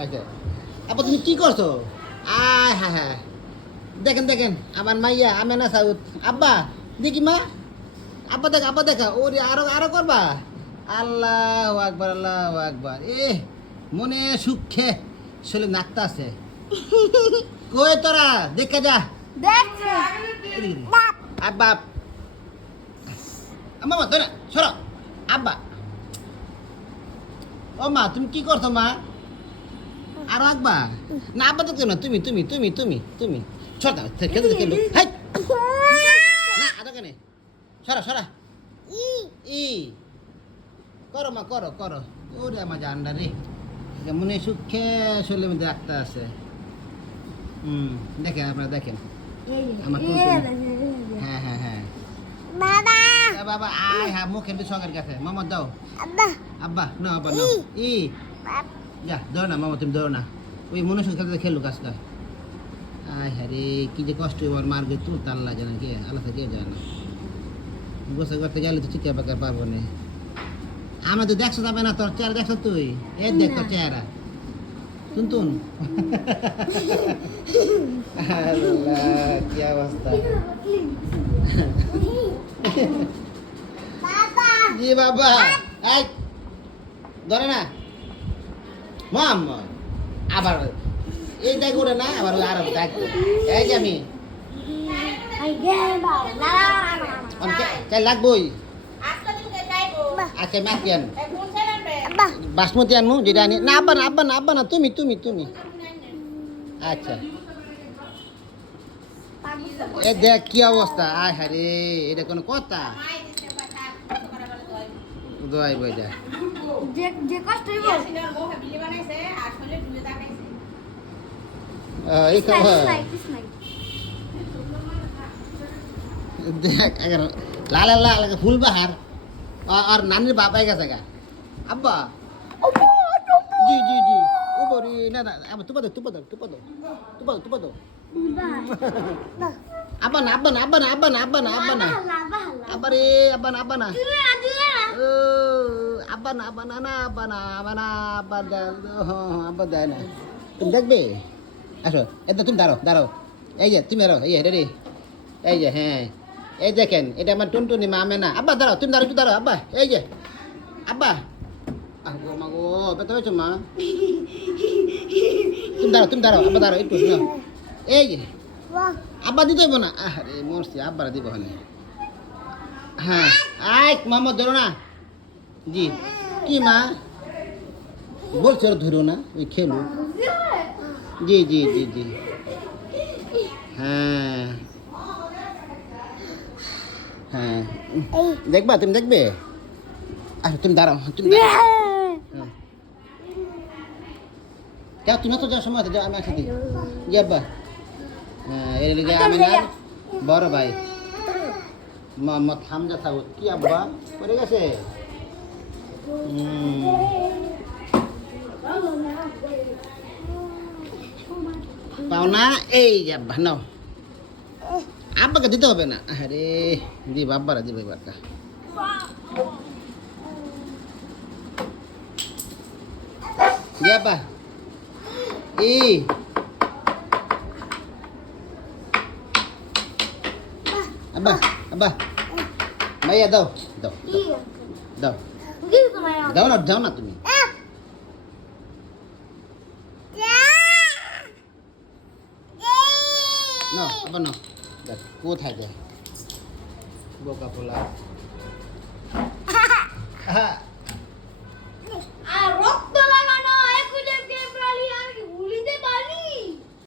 আচ্ছা আপা তুমি কি করছো? আয় হ্যাঁ হ্যাঁ দেখেন দেখেন আমার মাইয়া আমেনা সাউদ। আব্বা দেখি মা, আব্বা দেখা ওরে আরো আরো করবা। আল্লাহ আকবার আল্লাহ আকবার। মনে সুখে শরীর নাকতা আছে। কই তোরা দেখা যা আব্বা। মামা তোরা সরো আব্বা। ও মা তুমি কি করছো মা? আরো আব্বা না আব্বা তো কেন তুমি তুমি তুমি তুমি তুমি সরো খেলতে খেলতে হাই না আদা কেন সরা সরা ই করো মা করো করো। ওরে আমার জানডা রে মনে সুখে শরীরের মধ্যে একটা আছে। দেখেন আপনারা দেখেন আমার হ্যাঁ হ্যাঁ হ্যাঁ বাবা বাবা আয় হ্যাঁ মুখের সঙ্গের কাছে মামা দাও আব্বা আব্বা না আব্বা না ই যা ধরো না মামা তুমি ধরো না ওই মনে সুখে খেলো কাজটা। আয় হ্যাঁ রে কি যে কষ্ট ওর মার গিয়ে তুল আল্লাহ জানে কে আল্লাহ থেকে যায় না। গোসা করতে গেলে তো চিকা পাকা পারবো না। আমার তো দেখছো যাবে না তোর চেহারা দেখছো তুই এই দেখ তোর চেহারা তুন কি অবস্থা। জি বাবা এই ধরে না মোহাম্মদ আবার এই দেখ ওরে না আবার আর দেখ এই যে আমি চাই লাগবই। আচ্ছা মাতি আন বাসমতি আনমু যেটা আনি না আব্বা না আব্বা না আব্বা না তুমি তুমি তুমি আচ্ছা এ দেখ কি অবস্থা। আয় হারে এটা কোনো কথা দোয়াই বইটা যে কষ্ট হইব এই খবর দেখ লাল লাল ফুল বাহার আর নানির বাবাই গেছে গা আব্বা জি জি জি ও বরি না না আবার তুপা দো তুপা দো তুপা দো তুপা দো তুপা দো আব্বা না আব্বা না আব্বা না আব্বা না আব্বা না আব্বা না আব্বা রে আব্বা না আব্বা না ও আব্বা না আব্বা না না আব্বা না আব্বা না আব্বা আব্বা দেয় না তুমি দেখবে আসো এটা তুমি দাঁড়াও দাঁড়াও এই যে তুমি দাঁড়াও এই যে রেডি এই যে হ্যাঁ এই দেখেন এটা আমার টুনটুনি মা আমেনা। আব্বা দাঁড়াও তুমি দাঁড়াও একটু দাঁড়াও আব্বা এই যে আব্বা আগো মাগো ব্যথা হয়েছো মা তুমি দাঁড়াও আব্বা দাঁড়াও একটু শুনো এই যে আব্বা দিতে হইব না আরে মরছি আব্বারা দিব হলে হ্যাঁ আয় মামা ধরো না জি কি মা বলছো ধরো না ওই খেলো জি জি জি জি হ্যাঁ হ্যাঁ দেখবা তুমি দেখবে আচ্ছা তুমি দাঁড়াও তুমি কেউ তুমি তো যাওয়ার সময় যাও আমি একসাথে জি আব্বা হ্যাঁ এর লিগে আমি না বড় ভাই মোহাম্মদ হামজা সাউদ কি আব্বা পড়ে গেছে পাওনা এই যে আব্বা নাও আব্বাকে দিতে হবে না আরে দিব আব্বারা দিব এবারটা জি আব্বা এই আব্বা আব্বা ভাইয়া দাও দাও দাও দাও না দাও না তুমি না আব্বা না দেখ কোথায় যায় বোকা পোলা